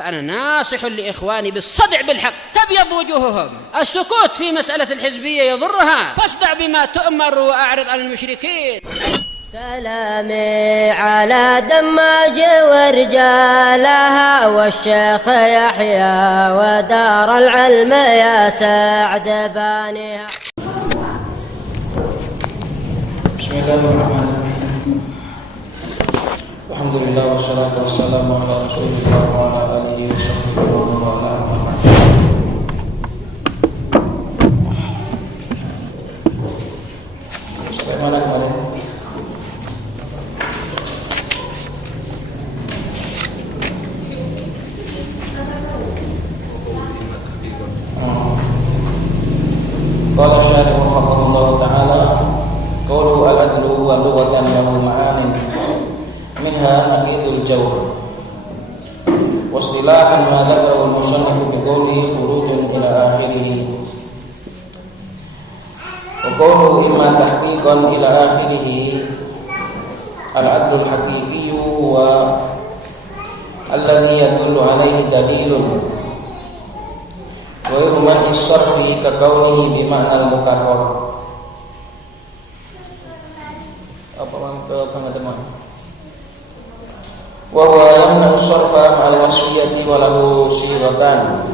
فأنا ناصح لإخواني بالصدع بالحق تبيض وجوههم. السكوت في مسألة الحزبية يضرها، فاصدع بما تؤمر وأعرض عن المشركين. سلامي على دماج ورجالها والشيخ يحيى ودار العلم يا سعد بانيها. بسم الله الرحمن الرحيم. الحمد لله والصلاة والسلام على رسول الله وعلى آله وصحبه ومن والاه أما بعد. Bagaimana kemarin? Qala syarih wafaqahullahu ta'ala qawluhu al-adlu wa lughatan lahu ma'anin minha naqidul jawr wa istilahan ma dzakarahu al-musannif bi qawlihi khurujun ila akhirih wa qawluhu imma tahqiqan ila akhirih al-adlu al-haqiqi huwa alladhi yadullu alayhi dalilun wa irman is-sarfi ka qawlihi bi ma'na al-mukarrar. Apa ke teman-teman? Wa huwa yamna'u as-sarfa ma'al wasfiyati wa lahu sighatan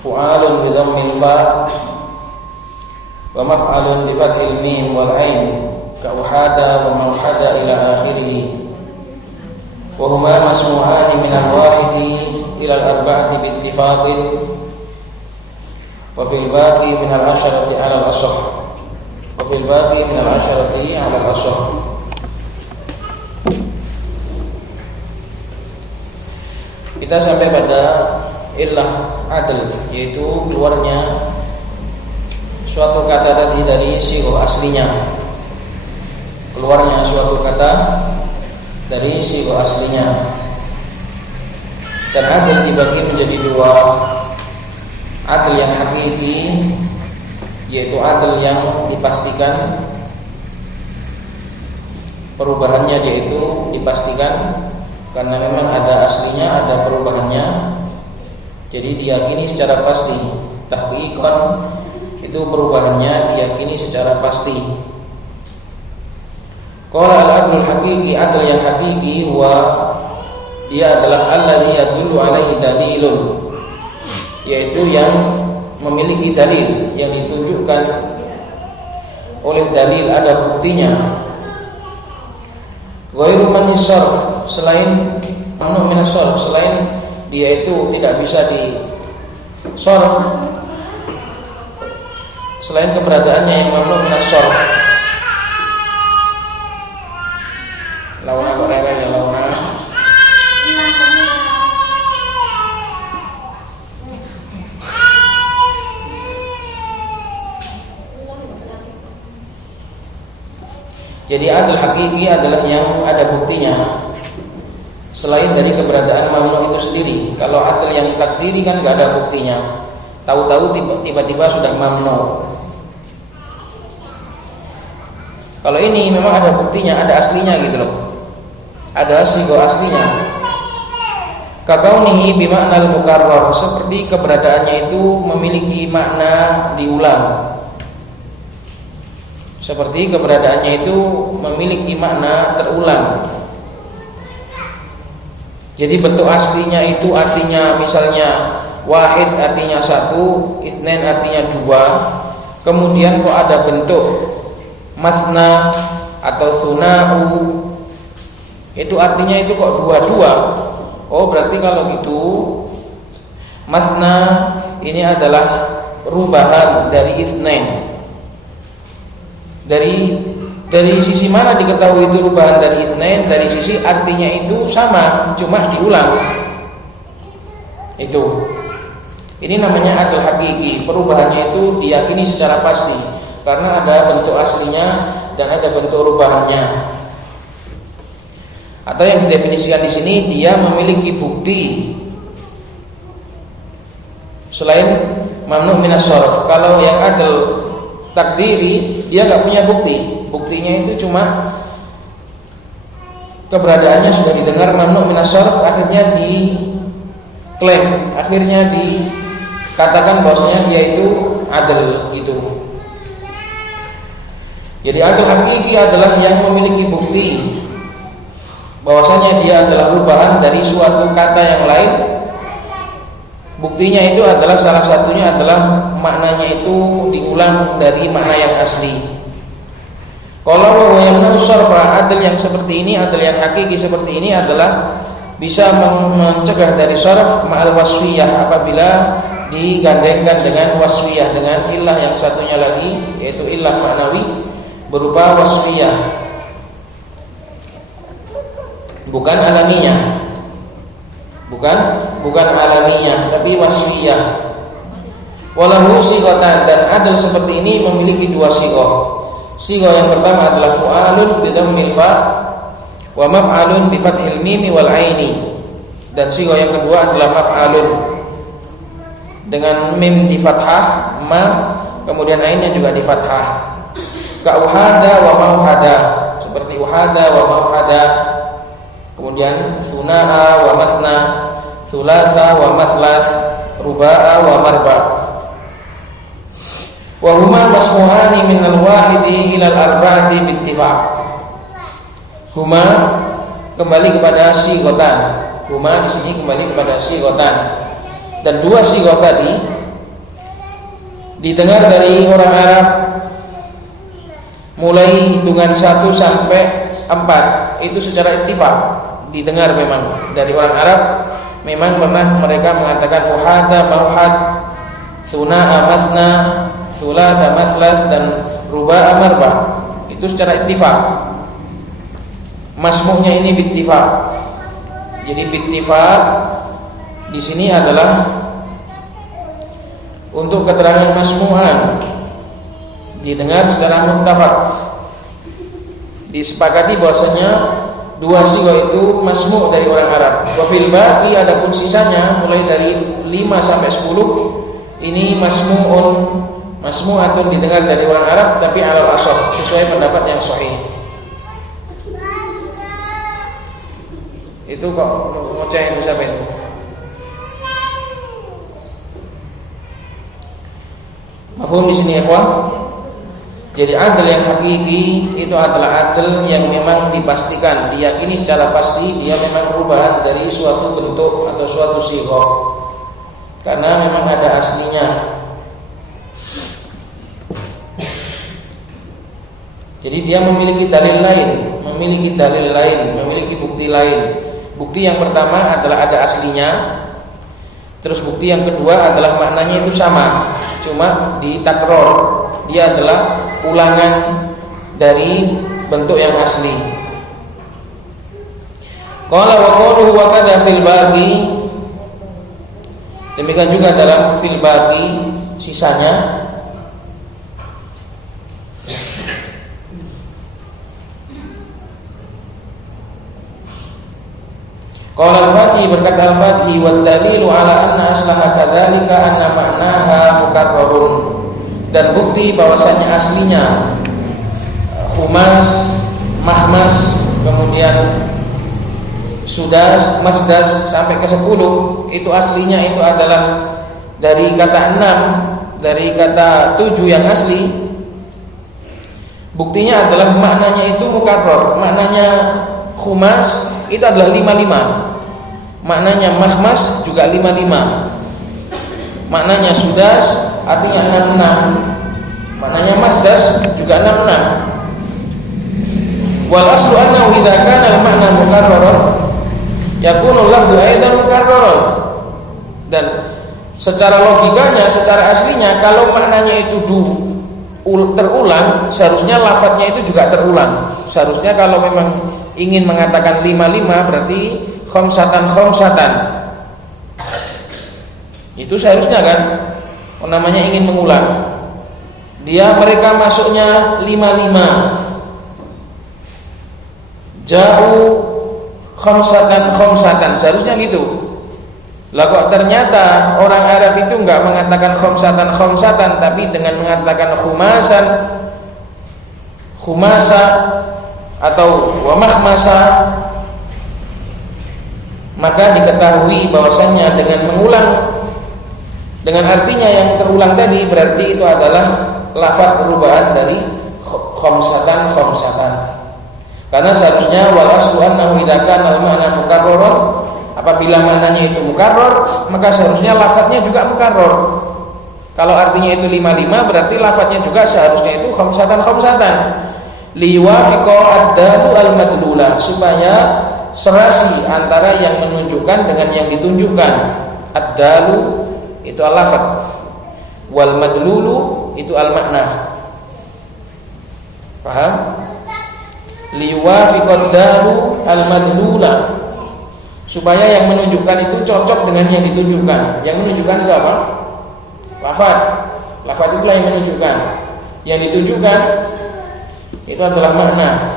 fu'alun bi dhammil fa wa maf'alun bi fathil mim wal ain ka uhada wa mawhada ila akhirih wa huma masmu'ani min al-wahidi ila al-arba'ati bi ittifaqin wa fil baqi min al-asharati 'ala al-asah wa fil baqi min al-asharati 'ala al-asah. Kita sampai pada illah adl, yaitu keluarnya suatu kata tadi dari sighah aslinya. Keluarnya suatu kata dari sighah aslinya. Dan adl dibagi menjadi dua. Adl yang hakiki, yaitu adl yang dipastikan perubahannya, yaitu dipastikan karena memang ada aslinya, ada perubahannya, jadi diyakini secara pasti. Tahqiqan itu perubahannya diyakini secara pasti. Qala al-adlul haqiqi, adl yang hakiki dia adalah alladzi yadullu alaihi dalilun, yaitu yang memiliki dalil, yang ditunjukkan oleh dalil, ada buktinya. Ghairu man isarf, selain mamnu min as-sarf, selain dia itu tidak bisa di sarf, selain keberadaannya yang mamnu min as-sarf. Launa kok rewel ya launa. Jadi adl hakiki adalah yang ada buktinya, selain dari keberadaan mamnu itu sendiri. Kalau adl yang takdiri kan nggak ada buktinya, tahu-tahu tiba-tiba sudah mamnu. Kalau ini memang ada buktinya, ada aslinya gitu loh, ada sighah aslinya. Kakaunihi bima'nal mukarrar, seperti keberadaannya itu memiliki makna diulang. Seperti keberadaannya itu memiliki makna terulang. Jadi bentuk aslinya itu artinya misalnya wahid artinya satu, itsnain artinya dua. Kemudian kok ada bentuk masna atau suna'u, itu artinya itu kok dua-dua. Oh berarti kalau gitu masna ini adalah perubahan dari itsnain. Dari sisi mana diketahui itu perubahan dari itsnain? Dari sisi artinya itu sama, cuma diulang. Itu. Ini namanya adl hakiki. Perubahannya itu diyakini secara pasti karena ada bentuk aslinya dan ada bentuk perubahannya. Atau yang didefinisikan di sini, dia memiliki bukti selain mamnu minas sharaf. Kalau yang adl takdiri, dia nggak punya bukti. Buktinya itu cuma keberadaannya sudah didengar mamnu minas sharaf, akhirnya klaim, akhirnya dikatakan bahwasanya dia itu adil gitu. Jadi adil hakiki adalah yang memiliki bukti bahwasanya dia adalah rubahan dari suatu kata yang lain. Buktinya itu adalah salah satunya adalah maknanya itu diulang dari makna yang asli. Kalau yang sarfa, adil yang seperti ini, adil yang hakiki seperti ini adalah bisa mencegah dari sarf ma'al wasfiyah apabila digandengkan dengan wasfiyah, dengan illah yang satunya lagi, yaitu illah maknawi berupa wasfiyah, bukan alamiah, bukan alamiah, tapi wasfiyah. Walahu sighatan, dan adil seperti ini memiliki dua sighah. Sighah yang pertama adalah fu'alun bidhammil fa wa maf'alun bi fathil mim wal aini, dan sighah yang kedua adalah maf'alun dengan mim di fathah, ma kemudian ainnya juga di fathah. Ka uhada wa mauhada, seperti uhada wa mauhada. Kemudian sunaa wa masna, thulatha wa maslas, rubaa wa marba. Wa huma masmu'ani min al-wahidi ila al-arba'ati bittifaq. Huma kembali kepada sighatan. Huma di sini kembali kepada sighatan. Dan dua sighah tadi didengar dari orang Arab mulai hitungan 1 sampai 4. Itu secara ittifaq didengar memang dari orang Arab. Memang pernah mereka mengatakan uhada mauhad, sunaa masna, thulatha maslas, dan rubaa marba. Itu secara ittifaq. Masmu'nya ini bittifaq. Jadi bittifaq di sini adalah untuk keterangan masmu'an, didengar secara muttafaq. Disepakati bahwasanya dua sighah itu masmu' dari orang Arab. Wa fil baqi, adapun sisanya mulai dari 5 sampai 10 ini masmu'atun didengar dari orang Arab, tapi alal ashah, sesuai pendapat yang sahih. Itu kok ngoceh itu siapa itu? Mafhum di sini ikhwah? Jadi adil yang hakiki itu adalah adil yang memang dipastikan, diyakini secara pasti dia memang perubahan dari suatu bentuk atau suatu sighah, karena memang ada aslinya. Jadi dia memiliki dalil lain, memiliki bukti lain. Bukti yang pertama adalah ada aslinya. Terus bukti yang kedua adalah maknanya itu sama, cuma ditakror. Dia adalah ulangan dari bentuk yang asli. Qala wa qawluhu wa kadza fil baqi. Demikian juga dalam fil baqi sisanya. Qala al-Faqih, berkata al-Faqih, wa dalilu ala anna aslaha kadzalika anna ma'naha mukarrarun, dan bukti bahwasanya aslinya khumas, mahmas, kemudian sudas, masdas sampai ke 10, itu aslinya itu adalah dari kata 6, dari kata 7 yang asli. Buktinya adalah maknanya itu mukarrar, maknanya khumas itu adalah 55, maknanya mahmas juga 55, maknanya sudas artinya 66, maknanya masdas juga 66. Wal aslu annahu idza kana al ma'na mukarraran yakunu lafdhu aidan mukarraran. Dan secara logikanya, secara aslinya, kalau maknanya itu terulang, seharusnya lafadznya itu juga terulang. Seharusnya kalau memang ingin mengatakan 55 berarti khamsatan. Itu seharusnya kan, namanya ingin mengulang. Mereka masuknya 55. Ja'u khamsatan, seharusnya gitu. Lah kok ternyata orang Arab itu enggak mengatakan khamsatan, tapi dengan mengatakan khumasa atau wa mahmasa. maka diketahui bahwasanya dengan mengulang dengan artinya yang terulang tadi berarti itu adalah lafaz perubahan dari khamsatan. Karena seharusnya wal aslu annahu idza kana al ma'na mukarraran, apabila maknanya itu mukarrar maka seharusnya lafaznya juga mukarrar. Kalau artinya itu 55 berarti lafaznya juga seharusnya itu khamsatan. Liwafiqa ad-dalu al-madlulah, supaya serasi antara yang menunjukkan dengan yang ditunjukkan. Ad-dalu itu al-lafaz, wal madlulu itu al-makna. Paham? Liwafiqa ad-dalu al-madlulah, supaya yang menunjukkan itu cocok dengan yang ditunjukkan. Yang menunjukkan itu apa? Lafaz itulah yang menunjukkan. Yang ditunjukkan itu adalah makna.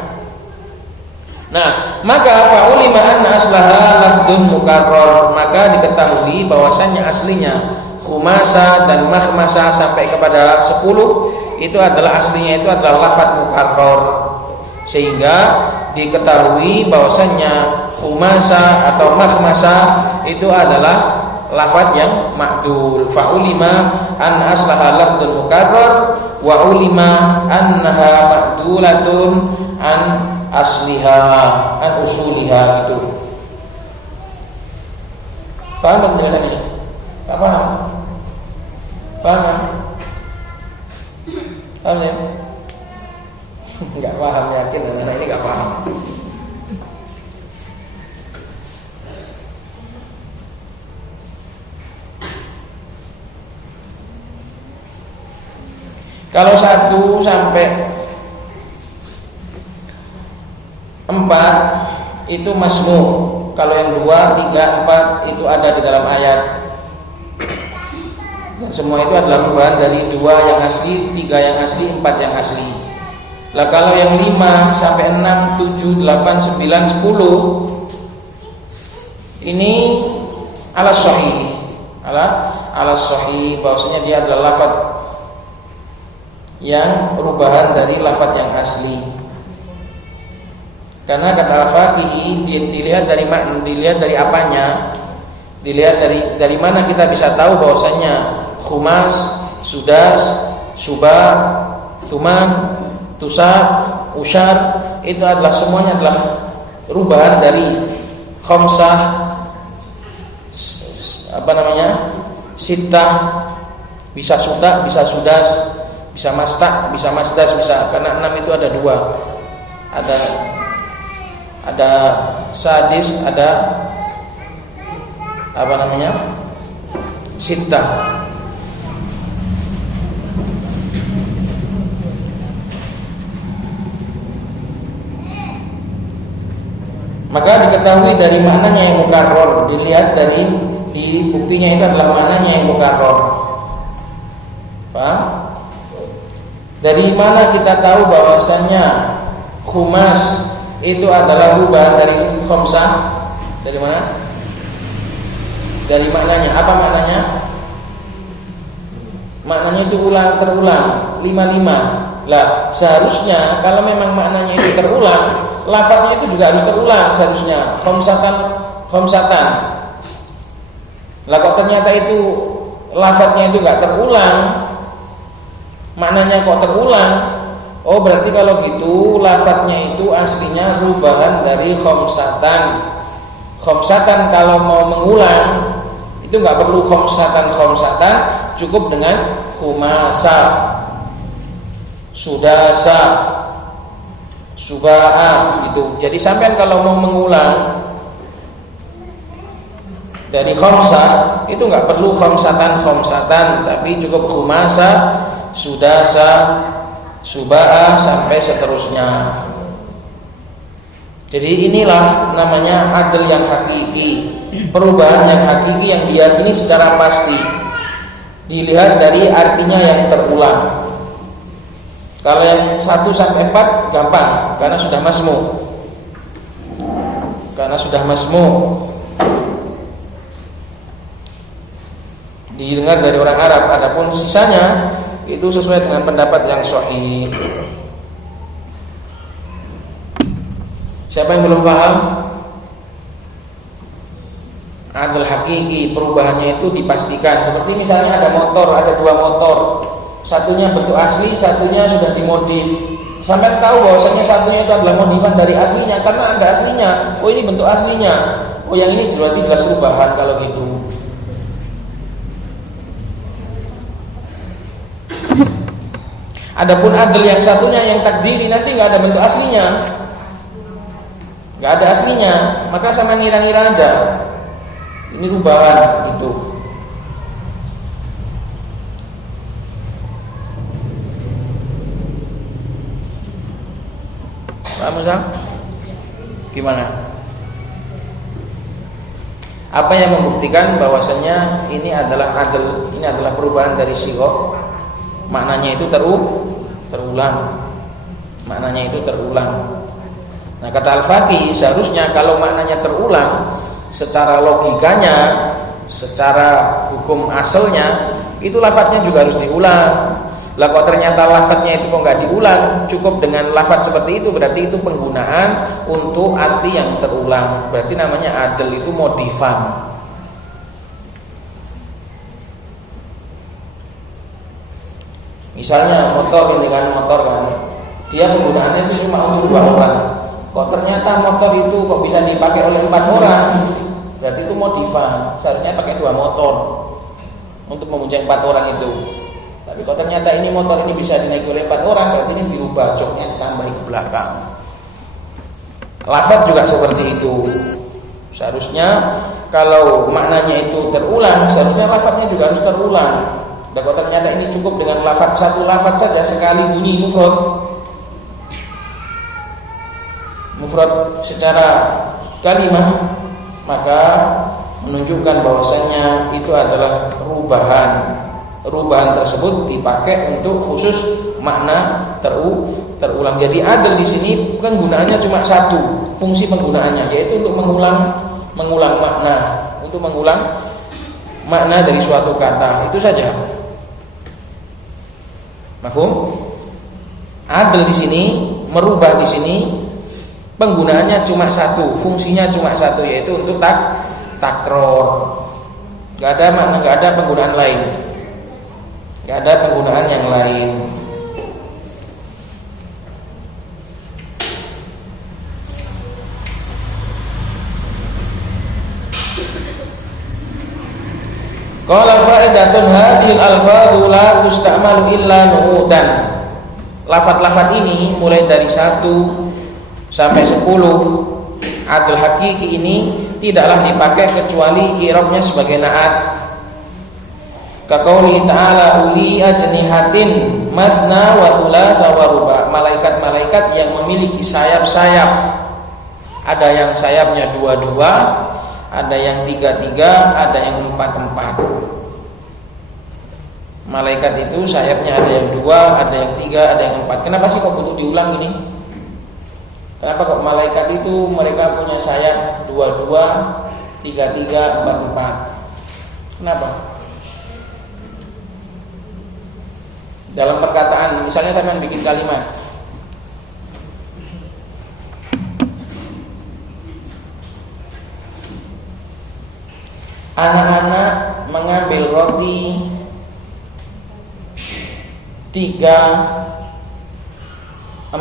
Nah, maka fa'ulima anna aslaha lafdun mukarrar, maka diketahui bahwasannya aslinya khumasa dan makhmasa sampai kepada 10 itu adalah aslinya itu adalah lafaz mukarrar, sehingga diketahui bahwasannya khumasa atau makhmasa itu adalah lafaz yang ma'dul. Fa'ulima an aslaha lafdun mukarrar wa ulima annaha ma'dulatun an asliha, an usuliha. Itu paham penjelasannya? Tak paham? Paham? Paham ya? Enggak paham, yakin anak ini enggak paham. Kalau 1 sampai 4 itu masmu. Kalau yang 2, 3, 4 itu ada di dalam ayat. Dan semua itu adalah perubahan dari 2 yang asli, 3 yang asli, 4 yang asli. Lah kalau yang 5 sampai 6, 7, 8, 9, 10 ini ala sahih. Ala sahih bahwasanya dia adalah lafaz yang perubahan dari lafaz yang asli. Karena kata al-Faqihi dilihat dari makna, dilihat dari apanya, dilihat dari mana kita bisa tahu bahwasanya khumas, sudas, subah, thuman, tusa, usyar itu adalah semuanya adalah perubahan dari khamsah, sittah, bisa suta, bisa sudas, bisa mastak, bisa masdas, bisa, karena 6 itu ada 2. Ada sadis, ada sittah. Maka diketahui dari maknanya yang mukarrar, dilihat dari buktinya itu adalah maknanya yang mukarrar. Paham? Dari mana kita tahu bahwasannya khumas itu adalah perubahan dari khamsah? Dari mana? Dari maknanya. Apa maknanya? Maknanya itu terulang 55. Lah, seharusnya kalau memang maknanya itu terulang, lafadznya itu juga harus terulang seharusnya. Khamsatan. Lah kok ternyata itu lafadznya itu enggak terulang, maknanya kok terulang? Oh, berarti kalau gitu lafadznya itu aslinya perubahan dari khamsatan. Khamsatan kalau mau mengulang itu enggak perlu khamsatan, cukup dengan khumasa, sudasa, subaa gitu. Jadi sampean kalau mau mengulang dari khamsah itu enggak perlu khamsatan, tapi cukup khumasa, sudasa, subaa sampai seterusnya. Jadi inilah namanya adl yang hakiki, perubahan yang hakiki yang diyakini secara pasti, dilihat dari artinya yang terulang. Kalau yang 1 sampai 4 gampang karena sudah masmu. Didengar dari orang Arab. Adapun sisanya itu sesuai dengan pendapat yang sahih. Siapa yang belum paham? adl hakiki, perubahannya itu dipastikan. Seperti misalnya ada dua motor, satunya bentuk asli, satunya sudah dimodif. Sampai tahu bahwasanya satunya itu adalah modifan dari aslinya karena ada aslinya. Oh, ini bentuk aslinya. Oh, yang ini jelas perubahan kalau gitu. Adapun adl yang satunya yang takdiri nanti nggak ada bentuk aslinya, nggak ada aslinya, maka sama ngira-ngira aja. Ini rubahan gitu. Paham Ustaz? Gimana? Apa yang membuktikan bahwasanya ini adalah adl, ini adalah perubahan dari sighoh, maknanya itu terulang. Maknanya itu terulang. Nah, kata Al-Faqih, seharusnya kalau maknanya terulang, secara logikanya, secara hukum asalnya, itu lafadznya juga harus diulang. Lah kok ternyata lafadznya itu kok nggak diulang, cukup dengan lafadz seperti itu, berarti itu penggunaan untuk arti yang terulang. Berarti namanya adl itu modifan. Misalnya motor ini kan, dia penggunaannya itu cuma untuk 2 orang. Kok ternyata motor itu kok bisa dipakai oleh 4 orang? Berarti itu modifan. Seharusnya pakai 2 motor untuk memuja 4 orang itu. Tapi kok ternyata ini motor ini bisa dinaiki oleh 4 orang, berarti ini dirubah, joknya ditambahi ke belakang. Lafaz juga seperti itu. Seharusnya kalau maknanya itu terulang, seharusnya lafaznya juga harus terulang. Dan kok ternyata ini cukup dengan satu lafaz saja sekali bunyi mufrad secara kalimah, maka menunjukkan bahwasanya itu adalah rubahan. Rubahan tersebut dipakai untuk khusus makna terulang. Jadi adl di sini penggunaannya cuma satu, fungsi penggunaannya yaitu untuk mengulang makna, untuk mengulang makna dari suatu kata. Itu saja. Mafhum? Adl di sini, merubah di sini penggunaannya cuma satu, fungsinya cuma satu, yaitu untuk takror. Gak ada makna, gak ada penggunaan lain. Gak ada penggunaan yang lain. Qala fa'idatun hadhil alfadhu la tusta'malu illa nu'udan. Lafaz-lafaz ini mulai dari 1 sampai 10 adl hakiki ini tidaklah dipakai kecuali i'rabnya sebagai na'at. Kaqauli ta'ala uli ajnihatin masna wa thulatsa wa ruba. Malaikat-malaikat yang memiliki sayap-sayap. Ada yang sayapnya 2-2, ada yang 3-3, ada yang 4-4. Malaikat itu sayapnya ada yang 2, ada yang 3, ada yang 4. Kenapa sih kok butuh diulang ini? Kenapa kok malaikat itu mereka punya sayap 2-2, 3-3, 4-4? Kenapa? Dalam perkataan, misalnya teman bikin kalimat, anak-anak mengambil roti 3, 4,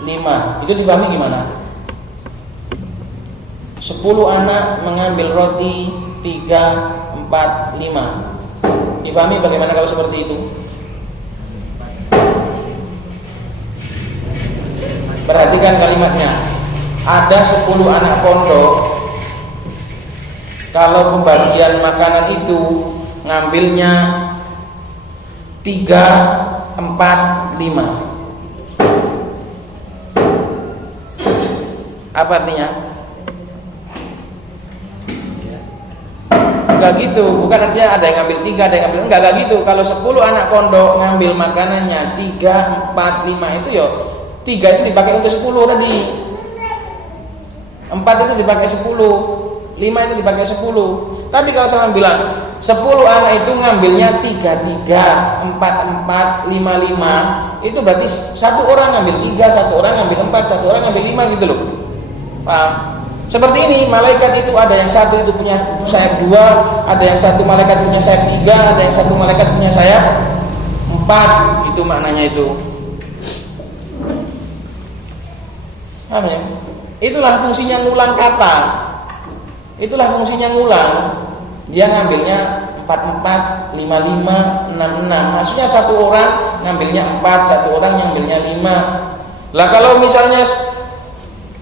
5. Itu dipahami gimana? 10 anak mengambil roti 3, 4, 5. Dipahami bagaimana kalau seperti itu? Perhatikan kalimatnya. Ada 10 anak pondok. Kalau pembagian makanan itu ngambilnya 3, 4, 5. Apa artinya? Enggak gitu, bukan artinya ada yang ngambil 3, ada yang ngambil enggak gitu. Kalau 10 anak pondok ngambil makanannya 3, 4, 5 itu ya 3 itu dipakai untuk 10 tadi. 4 itu dipakai 10, 5 itu dipakai 10. Tapi kalau saya bilang 10 anak itu ngambilnya 3, 4, 5, 5, itu berarti satu orang ngambil 3, satu orang ngambil 4, satu orang ngambil 5 gitu loh. Paham? Seperti ini, malaikat itu ada yang satu itu punya sayap 2, ada yang satu malaikat punya sayap 3, ada yang satu malaikat punya sayap 4, gitu maknanya itu. Paham ya? Itulah fungsinya ngulang kata. Itulah fungsinya ngulang. Dia ngambilnya 44, 55, 66. Maksudnya satu orang ngambilnya 4, satu orang ngambilnya 5. Lah kalau misalnya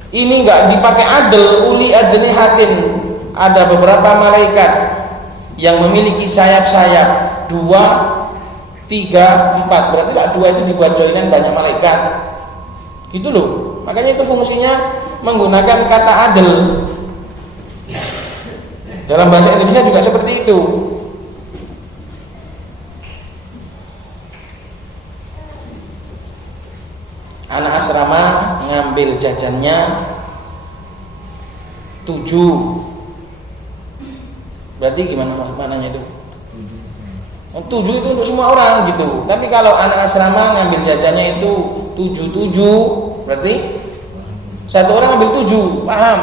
ini enggak dipakai adl, uli ajnihatin, ada beberapa malaikat yang memiliki sayap-sayap 2, 3, 4. Berarti tak 2 itu dibuat joinan banyak malaikat. Gitu loh. Makanya itu fungsinya menggunakan kata adl. Dalam bahasa Indonesia juga seperti itu. Anak asrama ngambil jajannya 7. Berarti gimana maknanya itu? 7 itu untuk semua orang gitu. Tapi kalau anak asrama ngambil jajannya itu 7, berarti satu orang ambil 7. Paham?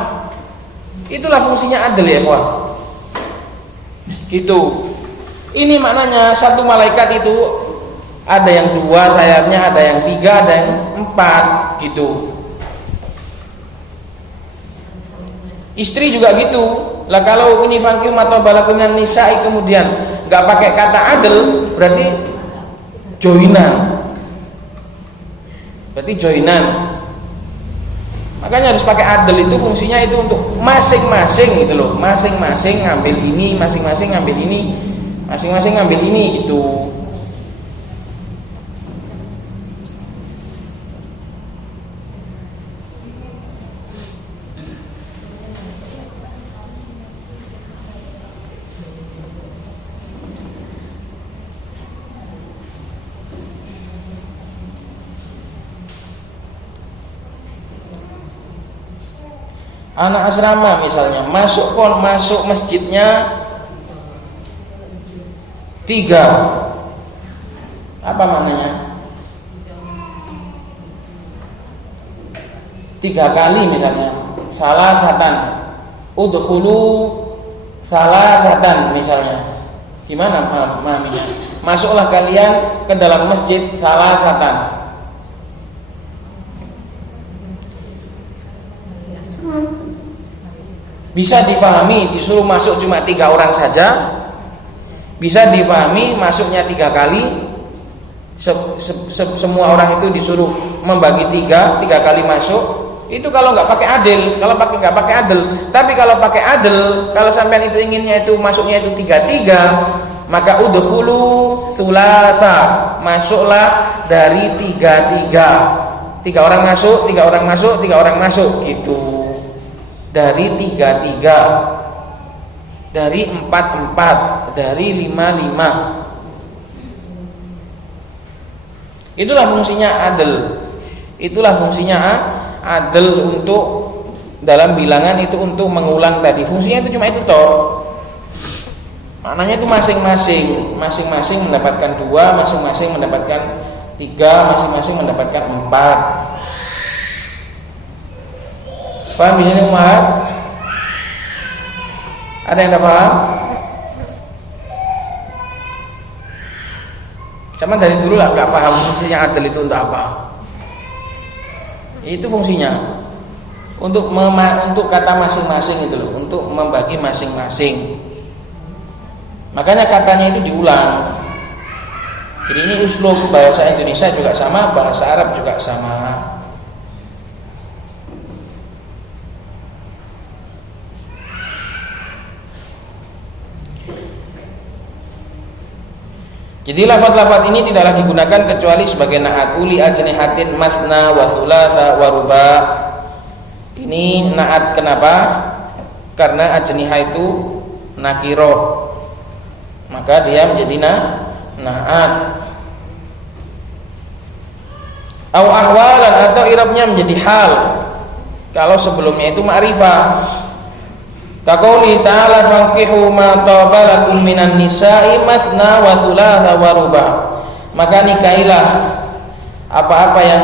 Itulah fungsinya adil ya, kawan. Gitu. Ini maknanya satu malaikat itu ada yang 2 sayapnya, ada yang 3, ada yang 4 gitu. Istri juga gitu. Lah kalau ini fangkiu mata balakunan nisa'i kemudian enggak pakai kata adil, berarti joinan. Berarti joinan. Makanya harus pakai adil, itu fungsinya itu untuk masing-masing gitu loh. Masing-masing ngambil ini, masing-masing ngambil ini, masing-masing ngambil ini gitu. Anak asrama misalnya masuk masjidnya 3. Apa maknanya? 3 kali misalnya. Salasatan. Udkhulu salasatan misalnya. Gimana memahaminya? Masuklah kalian ke dalam masjid salasatan. Bisa dipahami disuruh masuk cuma 3 orang saja, bisa dipahami masuknya 3 kali. Semua orang itu disuruh membagi 3 kali masuk. Itu kalau nggak pakai adil, kalau nggak pakai adil. Tapi kalau pakai adil, kalau sampean itu inginnya itu masuknya itu 3, maka udkhulu tsulasa, masuklah dari 3. 3 orang masuk, 3 orang masuk, 3 orang masuk gitu. Dari 3, dari 4, dari 5. Itulah fungsinya adil. Itulah fungsinya adil untuk dalam bilangan itu untuk mengulang tadi. Fungsinya itu cuma itu toh. Maknanya itu masing-masing mendapatkan 2, masing-masing mendapatkan 3, masing-masing mendapatkan 4. Paham di sini umat? Ada yang tak paham? Cuman dari dulu lah nggak paham fungsinya adil itu untuk apa. Itu fungsinya untuk kata masing-masing itu loh, untuk membagi masing-masing. Makanya katanya itu diulang. Jadi ini uslub bahasa Indonesia juga sama, bahasa Arab juga sama. Jadi lafaz-lafaz ini tidaklah digunakan kecuali sebagai na'at uli ajnihatin masna wa thulatsa wa ruba. Ini na'at kenapa? Karena ajnihah itu nakiro, maka dia menjadi na'at. Au ahwalan, atau i'rabnya menjadi hal kalau sebelumnya itu ma'rifah. Kaqouli ta'ala fankihu ma taba lakum minan nisa'i mathna wa thulatsa wa ruba. Maka nikahilah apa-apa yang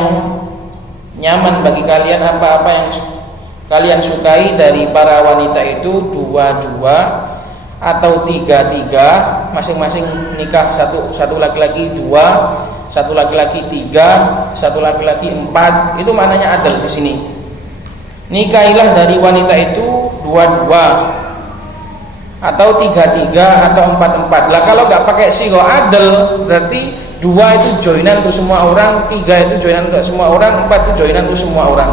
nyaman bagi kalian, apa-apa yang kalian sukai dari para wanita itu dua-dua atau tiga-tiga, masing-masing nikah satu laki-laki dua, satu laki-laki tiga, satu laki-laki empat, itu maknanya adl di sini. Nikahilah dari wanita itu dua-dua atau tiga-tiga atau empat-empat. Lah kalau nggak pakai sigo adl, berarti dua itu joinan untuk semua orang, tiga itu joinan untuk semua orang, empat itu joinan untuk semua orang.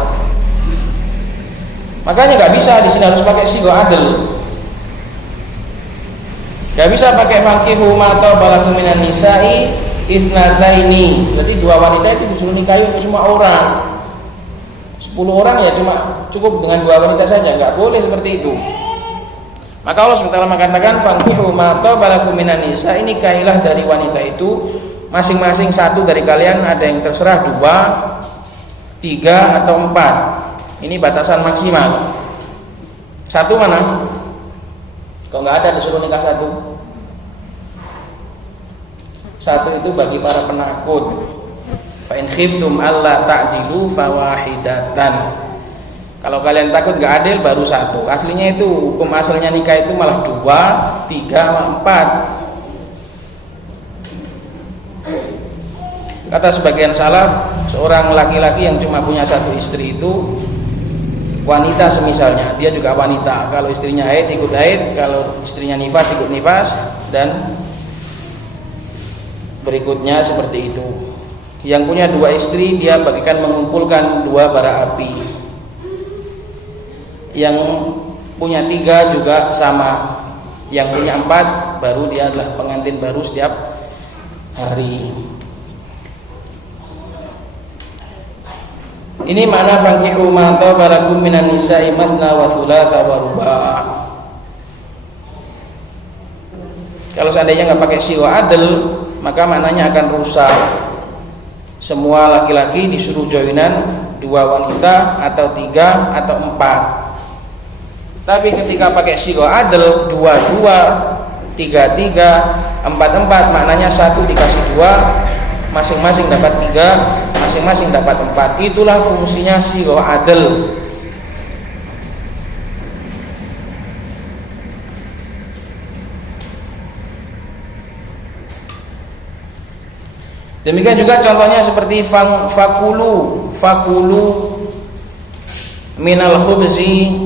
Makanya nggak bisa di sini, harus pakai sigo adl. Gak bisa pakai fankihu ma tabalakum minan nisa'i ithnataini. Berarti dua wanita itu disuruh nikahi untuk semua orang. 10 orang ya cuma cukup dengan dua wanita saja, enggak boleh seperti itu. Maka Allah SWT mengatakan fankihu ma tabalakum minan nisa'i, nikahilah dari wanita itu masing-masing satu dari kalian, ada yang terserah dua, tiga atau empat. Ini batasan maksimal. Satu mana? Kalau nggak ada disuruh nikah satu. Satu itu bagi para penakut. Fa in khiftum alla ta'dilu fawahidatan. Kalau kalian takut nggak adil baru satu. Aslinya itu hukum asalnya nikah itu malah dua, tiga, empat. Kata sebagian salaf, seorang laki-laki yang cuma punya satu istri itu wanita semisalnya, dia juga wanita. Kalau istrinya haid ikut haid, kalau istrinya nifas ikut nifas, dan berikutnya seperti itu. Yang punya dua istri dia bagikan mengumpulkan dua bara api. Yang punya tiga juga sama. Yang punya empat baru dia adalah pengantin baru setiap hari. Ini makna fankihu ma tabalakum minan nisa'i mathna wa thulatha wa ruba'. Kalau seandainya nggak pakai siwa adl, maka maknanya akan rusak. Semua laki-laki disuruh joinan dua wanita atau tiga atau empat. Tapi ketika pakai siwa adl, dua-dua, tiga-tiga, empat-empat, maknanya satu dikasih dua, masing-masing dapat tiga, masing-masing dapat empat. Itulah fungsinya sigo adl. Demikian juga contohnya seperti fakulu minal khubzi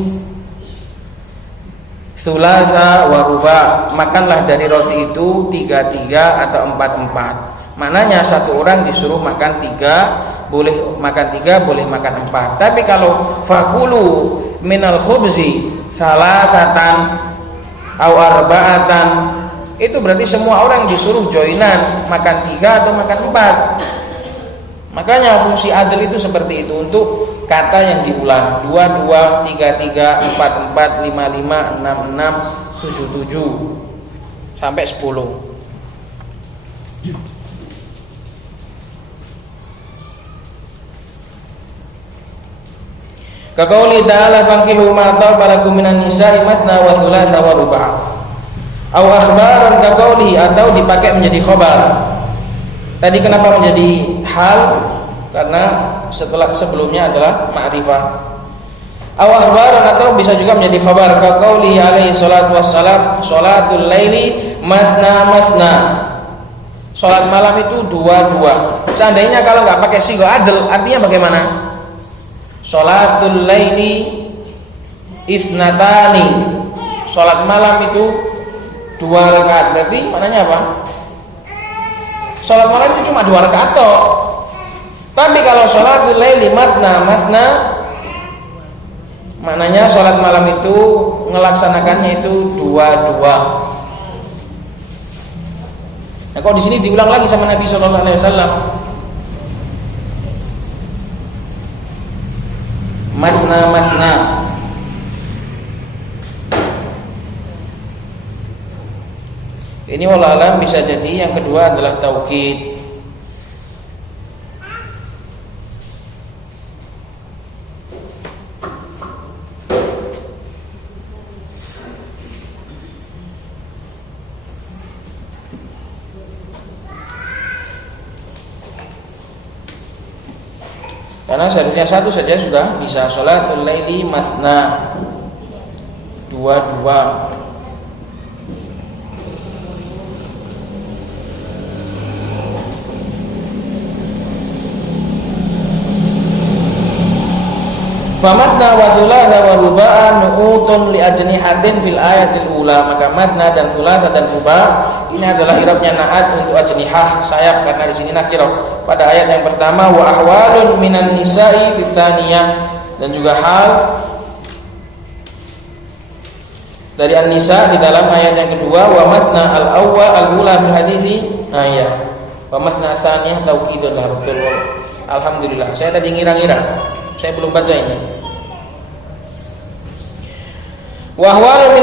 thulatha wa ruba'. Makanlah dari roti itu tiga-tiga atau empat-empat. Maknanya satu orang disuruh makan tiga, boleh makan tiga, boleh makan empat. Tapi kalau fakulu minal khubzi salasatan au arba'atan, itu berarti semua orang disuruh joinan makan tiga atau makan empat. Makanya fungsi adil itu seperti itu, untuk kata yang diulang, dua dua, tiga tiga, empat empat, lima lima, enam enam, tujuh tujuh sampai 10. Kaqauli ta'ala fankihu ma tabalakum minan nisa'i mathna wa thulatha wa ruba'. Au akhbaran kaqauli, atau dipakai menjadi khabar. Tadi kenapa menjadi hal? Karena sebelumnya adalah ma'rifah. Au akhbaran, atau bisa juga menjadi khabar. Kaqauli alaihi salatu wassalam salatul laili mathna mathna. Salat malam itu dua-dua. Seandainya kalau nggak pakai sigo adl, artinya bagaimana? Salatul laili ithnatani. Salat malam itu 2 rakaat. Berarti maknanya apa? Salat malam itu cuma 2 rakaat toh. Tapi kalau salatul laili mathna mathna, maknanya salat malam itu ngelaksanakannya itu 2-2. Nah, kok di sini diulang lagi sama Nabi sallallahu alaihi wasallam? Masna masna. Ini wallahu alam bisa jadi yang kedua adalah taukid. Karena Karena seharusnya satu saja sudah bisa. Sholatul laili mathna, dua-dua. Famatna wa thulatha wa ruba'a nu'utun li ajnihatin fil ayatil ula. Maka matna dan thulatha dan ruba' ini adalah i'rabnya na'at untuk ajnihah, sayap, karena di sini nakirah pada ayat yang pertama. Wa ahwalun minan nisa'i fil tsaniyah, dan juga hal dari an-nisa di dalam ayat yang kedua. Wa matna al-awwal al-ula fil hadithi. Nah ya, wa matna tsaniyah taukidun lah, betul. Alhamdulillah, saya tadi ngira-ngira, saya belum baca ini. Wa ahwalu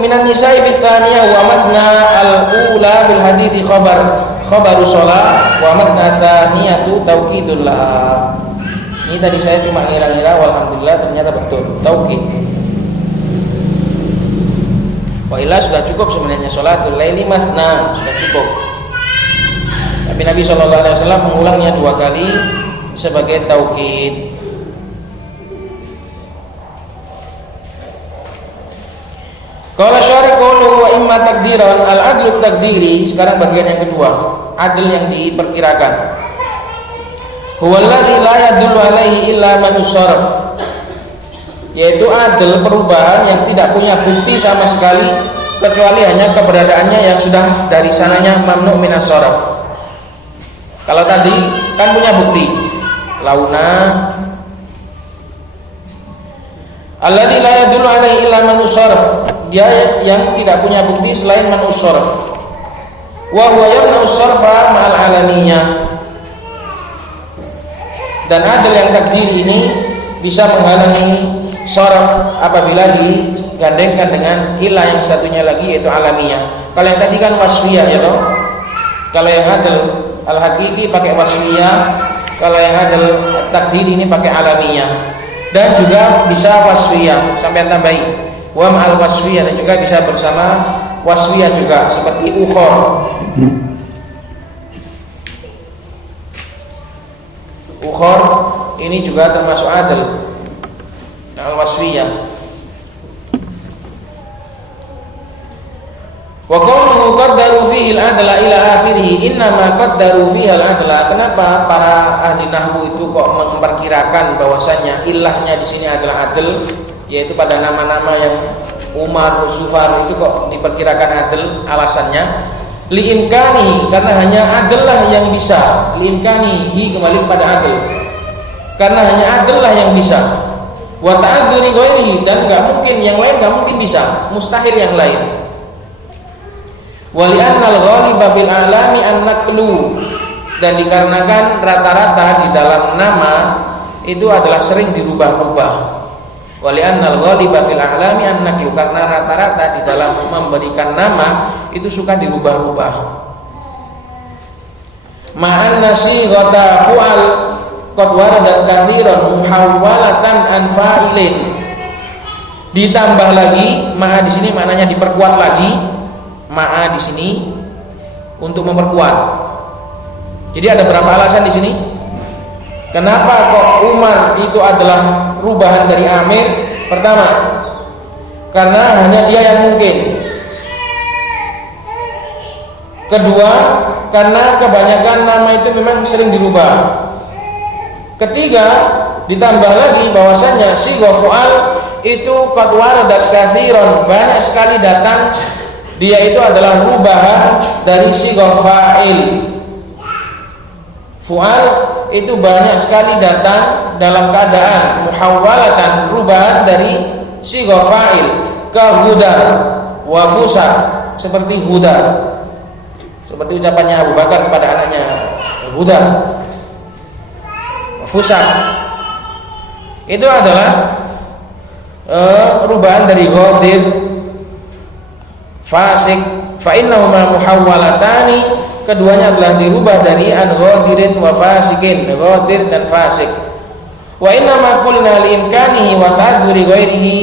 minan nisa'i fi tsaniyah wa matna al-ula fil hadithi khabaru shalah wa matna tsaniyatu taukidun laha. Ini tadi saya cuma ngira-ngira, walhamdulillah ternyata betul, taukid. Wa illa sudah cukup sebenarnya sholatul laili matna, sudah cukup. Tapi Nabi sallallahu alaihi wasallam mengulangnya 2 kali sebagai taukid. Qala syarih qawluhu wa imma takdiran al-adlu takdiri. Sekarang bagian yang kedua, adil yang diperkirakan. Huwa alladzi la yadullu alaihi illa man usarraf, yaitu adil perubahan yang tidak punya bukti sama sekali kecuali hanya keberadaannya yang sudah dari sananya mamnu minas sarf. Kalau tadi kan punya bukti, launa alladzi la yadullu alaihi illa man usarraf, dia yang tidak punya bukti selain man usarraf. Wa huwa yamna usarfa ma'al alamiyah, dan adil yang takdiri ini bisa menghalangi saraf apabila digandengkan dengan ilah yang satunya lagi, yaitu alamiyah. Kalau yang tadi kan wasfiyah ya toh. Kalau yang adil al-haqiqi pakai wasfiyah, kalau yang adil takdir ini pakai alamiyah. Dan juga bisa wasfiyah, sampai tambahi wa ma'al wasfiyah, dan juga bisa bersama wasfiyah juga, seperti ukhor. Ukhor ini juga termasuk adil al-wasfiyah. Wa qawluhu qaddaru fihi al-adla ila akhirih, innama qaddaru fihi al-adla. Kenapa para ahli nahwu itu kok memperkirakan bahwasanya ilahnya di sini adalah adil, yaitu pada nama-nama yang Umar, Zufar itu kok diperkirakan adil? Alasannya liimkanihi, karena hanya adil lah yang bisa. Liimkanihi kembali kepada adil, karena hanya adil lah yang bisa. Wa ta'adzuri ghairihi, dan enggak mungkin yang lain, enggak mungkin bisa, mustahil yang lain. Wa li'annal ghaliba fil a'lami an-naqlu, dan dikarenakan rata-rata di dalam nama itu adalah sering dirubah-rubah. Wa li'annal ghaliba fil a'lami an-naqlu, karena rata-rata di dalam memberikan nama itu suka dirubah-rubah. Ma'an nasighata fu'al qad waradat katsiran muhawwalatan an fa'ilin. Ditambah lagi, ma'a di sini maknanya diperkuat lagi. Ma'a di sini untuk memperkuat. Jadi ada berapa alasan di sini? Kenapa kok Umar itu adalah rubahan dari Amir? Pertama, karena hanya dia yang mungkin. Kedua, karena kebanyakan nama itu memang sering dirubah. Ketiga, ditambah lagi bahwasanya sighah fu'al itu qad waradat katsiran, banyak sekali datang dia itu adalah rubahan dari sighah fa'il. Fu'al itu banyak sekali datang dalam keadaan muhawwalatan, rubahan dari sighah fa'il, ke huda wa fusa, seperti huda, seperti ucapannya Abu Bakar kepada anaknya, huda wa fusa. Itu adalah rubahan dari ghadir, fasik. Fa innahuma muhawwalatani, keduanya adalah dirubah dari an-ghadirin wa fasikin, ghadir dan fasik. Wa inna ma qulna li imkanihi wa ta'dzuri ghairihi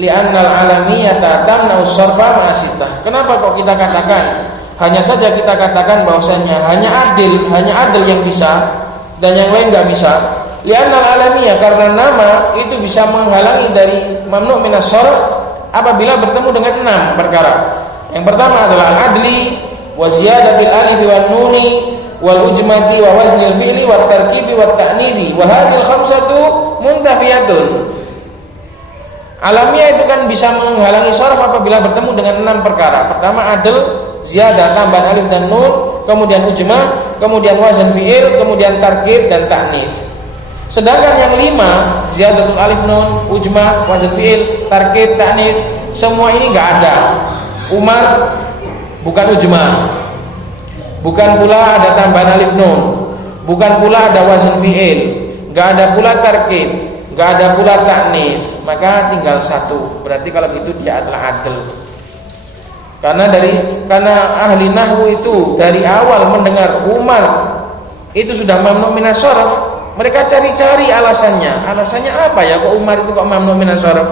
li'anna al-alamiyata tamna'u sarfa ma'asitah. Kenapa kok kita katakan, hanya saja kita katakan bahwasanya hanya adil yang bisa dan yang lain enggak bisa? Li'anna al-alamiyah, karena nama itu bisa menghalangi dari mamnu' minas sharf apabila bertemu dengan 6 perkara. Yang pertama adalah al-adli wa ziyadatil alif wan nuni wal ujmati wa waznil fi'li wat tarkibi wat ta'nidi wa hadhil khamsatu muntafiyatun. Alamiah itu kan bisa menghalangi sharaf apabila bertemu dengan 6 perkara. Pertama adl, ziyadah tambahan alif dan nun, kemudian ujmah, kemudian wazn fi'il, kemudian tarkib dan ta'nits. Sedangkan yang 5, ziyadatul alif nun, ujmah, wazn fi'il, tarkib, ta'nits, semua ini enggak ada. Umar bukan ujmah. Bukan pula ada tambahan alif nun, bukan pula ada wazn fi'il, enggak ada pula tarkib, enggak ada pula ta'nits. Maka tinggal 1. Berarti kalau gitu dia adalah adl. Karena ahli nahwu itu dari awal mendengar Umar itu sudah mamnu' minas sharaf, mereka cari-cari alasannya. Alasannya apa ya kok Umar itu kok mamnu' minas sharaf?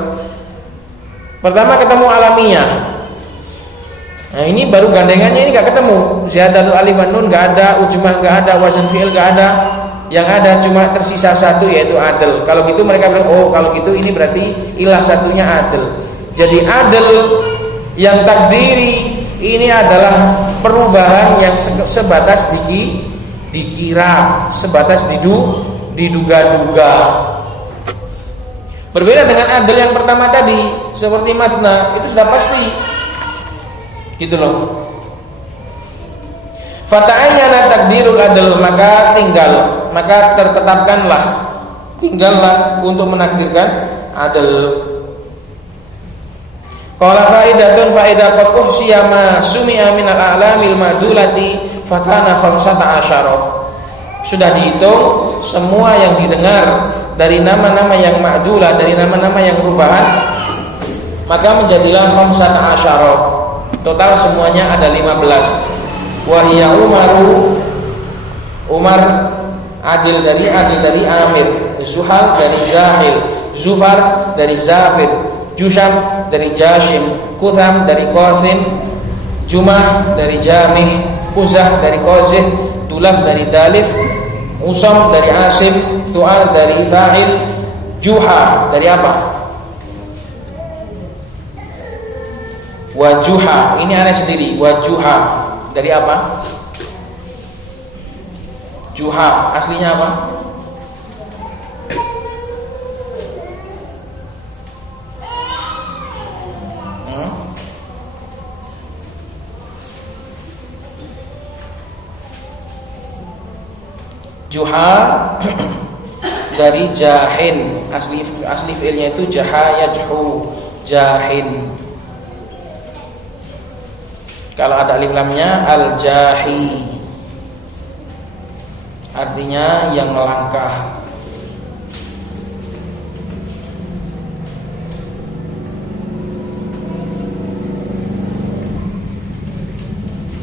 Pertama ketemu alamiyah. Nah, ini baru gandengannya ini enggak ketemu. Ziyadatul alif wan nun enggak ada, ujmah enggak ada, wazn fi'il enggak ada. Yang ada cuma tersisa 1 yaitu adl. Kalau gitu mereka bilang, oh kalau gitu ini berarti ilah satunya adl. Jadi adl yang takdiri ini adalah perubahan yang sebatas dikira, sebatas diduga-duga. Berbeda dengan adl yang pertama tadi, seperti mathna, itu sudah pasti. Gitu loh. Fata'ayyana takdirul adl, maka tinggallah untuk menakdirkan adl. Qala faidatun faidah qad uhsiya ma sumi'a min al-a'lamil madulati fakana 15. Sudah dihitung semua yang didengar dari nama-nama yang ma'dulah, dari nama-nama yang rubahan, maka menjadilah 15. Total semuanya ada 15. Wahia Umar adil dari Amir, Zuhal dari Zahil, Zufar dari Zafir, Jusham dari Jashim, Kutham dari Qasim, Jumah dari Jamih, Kuzah dari Qazih, Dulaf dari Dalif, Usam dari Asim, Thu'al dari Fa'il, Juha dari apa? Wajuha, ini aneh sendiri. Wajuha dari apa? Juha aslinya apa? Juha dari jahin, asli fiilnya itu jaha yajhu, jahin. Kalau ada alif lamnya al-jahi, artinya yang melangkah.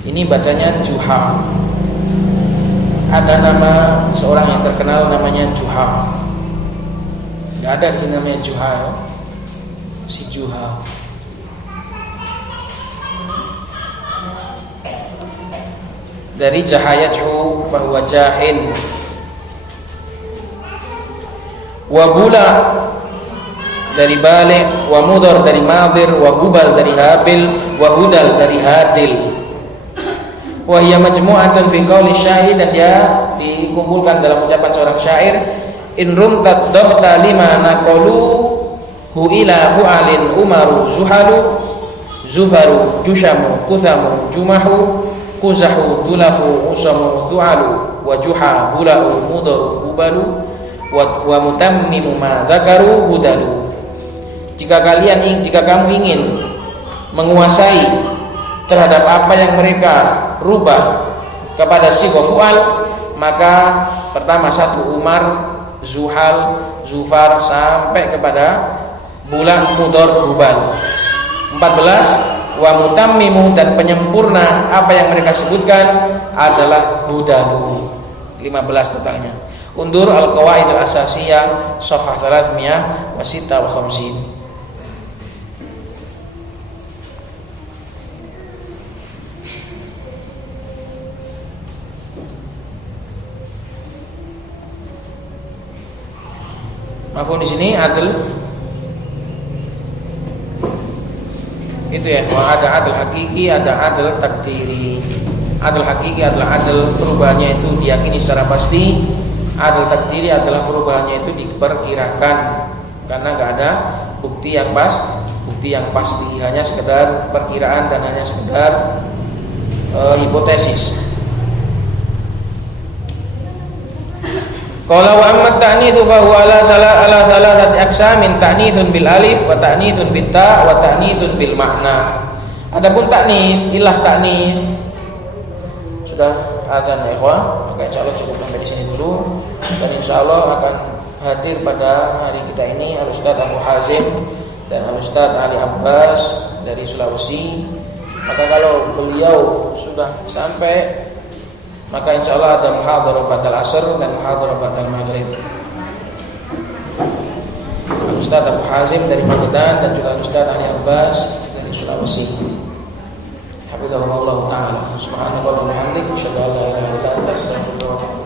Ini bacanya Juha. Ada nama seorang yang terkenal namanya Juha. Tidak ada di sini namanya Juha ya? Si Juha. Dari jahayathu fahuwa jahin. Wa bula dari balik, wa mudhar dari madir, wa hubal dari habil, wa hudal dari hadil. Wa hiya majmu'atun fi qauli syair, dan dia dikumpulkan dalam ucapan seorang syair. In rumtat dabta lima naqalu hu ila hu'alin umaru zuhalu zufaru jushamu kuthamu jumahu kuzahu dulafu usamu thu'alu wa juha bulau mudaru hubalu wa mutammimu ma dzakaru hudalu. Jika kamu ingin menguasai terhadap apa yang mereka rubah kepada sigha fu'al, maka pertama 1 Umar, Zuhal, Zufar sampai kepada Bula, Mudhar, Hubal. 14 wa mutammimu, dan penyempurna apa yang mereka sebutkan adalah Hudalu. 15 totalnya. Undur al-qawaid al-asasiyah safhah 356. Mafhum di sini adl itu ya, ada adl hakiki, ada adl takdiri. Adl hakiki adalah adl perubahannya itu diyakini secara pasti. Adl takdiri adalah perubahannya itu diperkirakan karena nggak ada bukti yang pasti, hanya sekedar perkiraan dan hanya sekedar hipotesis. Qala wa amma ta'nitsu fa huwa ala thalathati aqsamin, ta'nitsun bil alif wa ta'nitsun bit ta wa ta'nitsun bil makna. Adapun ta'nits, ilah ta'nits sudah adzan ya ikhwah, maka insyaallah cukup sampai di sini dulu dan insyaallah akan hadir pada hari kita ini Al-Ustaz Abu Hazim dan Al-Ustaz Ali Abbas dari Sulawesi. Maka kalau beliau sudah sampai, maka insyaallah ada muhadharah ba'dal asr dan muhadharah ba'dal maghrib. Ustaz Abu Hazim dari Magetan dan juga Ustaz Ali Abbas dari Sulawesi. Hafizahullah taala. Subhanallah wa bihamdihi, asyhadu an la ilaha illa anta, astaghfiruka wa atubu ilaik.